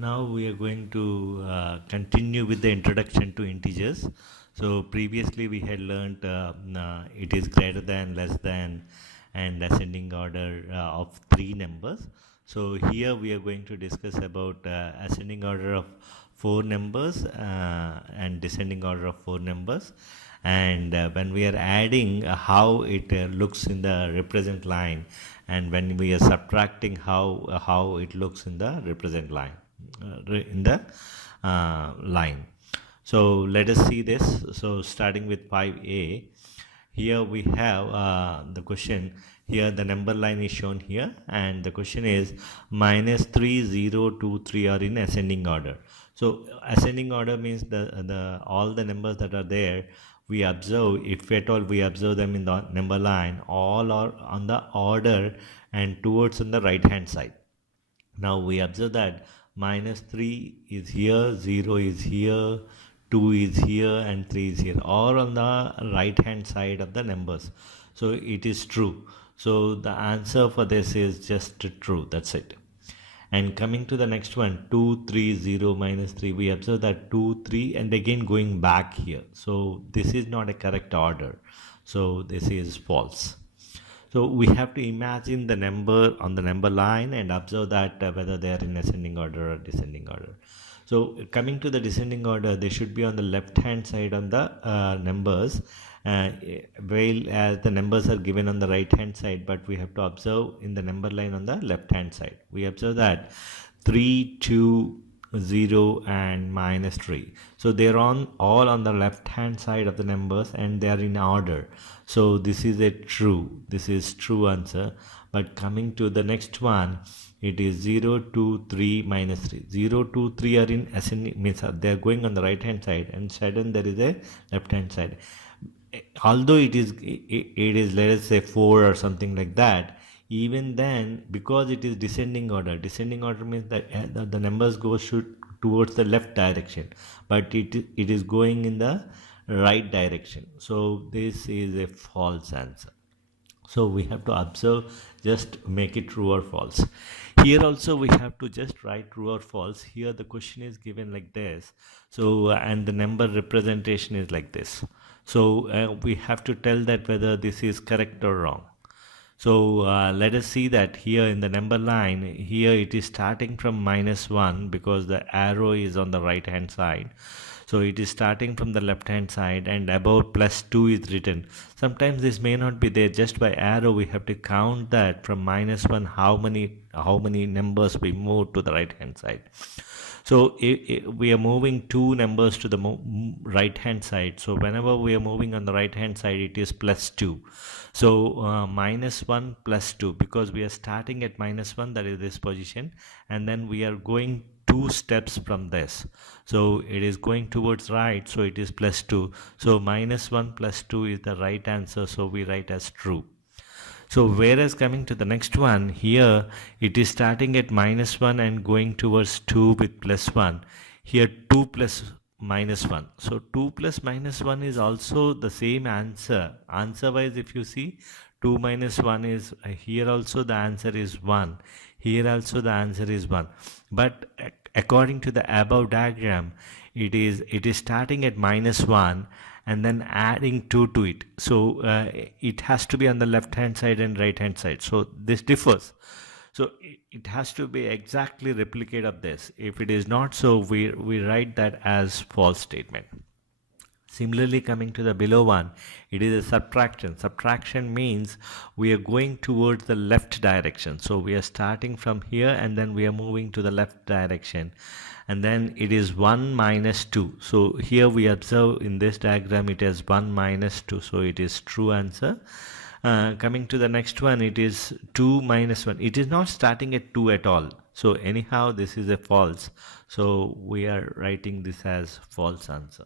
Now we are going to continue with the introduction to integers. So previously we had learned it is greater than, less than, and ascending order of three numbers. So here we are going to discuss about ascending order of four numbers and descending order of four numbers. And when we are adding how it looks in the represent line, and when we are subtracting how it looks in the represent line in the line. So let us see this. So starting with 5a, here we have the question. Here the number line is shown here, and the question is minus 3, 0, 2, 3 are in ascending order. So ascending order means the all the numbers that are there, we observe, if at all we observe them in the number line, all are on the order and towards on the right hand side. Now we observe that minus 3 is here, 0 is here, 2 is here, and 3 is here, all on the right hand side of the numbers. So it is true. So the answer for this is just true. That's it. And coming to the next one, 2, 3, 0, minus 3, we observe that 2, 3, and again going back here. So this is not a correct order. So this is false. So we have to imagine the number on the number line and observe that whether they are in ascending order or descending order. So coming to the descending order, they should be on the left hand side on the numbers, while as the numbers are given on the right hand side, but we have to observe in the number line on the left hand side. We observe that 3, 2, 0 and minus 3. So they are all on the left hand side of the numbers and they are in order. So this is true answer. But coming to the next one, it is 0, 2, 3, minus 3. 0, 2, 3 are in ascending, means they are going on the right hand side, and sudden there is a left hand side. Although it is let us say 4 or something like that, even then, because it is descending order means that the numbers go towards the left direction, but it is going in the right direction. So this is a false answer. So we have to observe, just make it true or false. Here also we have to just write true or false. Here the question is given like this. So and the number representation is like this. So we have to tell that whether this is correct or wrong. So let us see that here in the number line, here it is starting from minus 1 because the arrow is on the right hand side. So it is starting from the left hand side, and above plus 2 is written. Sometimes this may not be there. Just by arrow we have to count that from minus 1 how many numbers we move to the right hand side. So we are moving two numbers to the right hand side. So whenever we are moving on the right hand side, it is plus 2. So minus 1 plus 2, because we are starting at minus 1, that is this position, and then we are going 2 steps from this. So it is going towards right, so it is plus 2. So minus 1 plus 2 is the right answer, so we write as true. So whereas coming to the next one, here it is starting at minus 1 and going towards 2 with plus 1. Here 2 plus minus 1. So 2 plus minus 1 is also the same answer. Answer wise, if you see, 2 minus 1 is, here also the answer is 1. Here also the answer is 1. But according to the above diagram, it is starting at minus 1 and then adding 2 to it. So it has to be on the left hand side and right hand side. So this differs. So it has to be exactly replicate of this. If it is not so, we write that as false statement. Similarly, coming to the below one, it is a subtraction. Subtraction means we are going towards the left direction. So we are starting from here and then we are moving to the left direction. And then it is 1 minus 2. So here we observe in this diagram it is 1 minus 2. So it is true answer. Coming to the next one, it is 2 minus 1. It is not starting at 2 at all. So anyhow, this is a false. So we are writing this as false answer.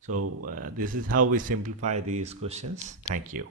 So this is how we simplify these questions. Thank you.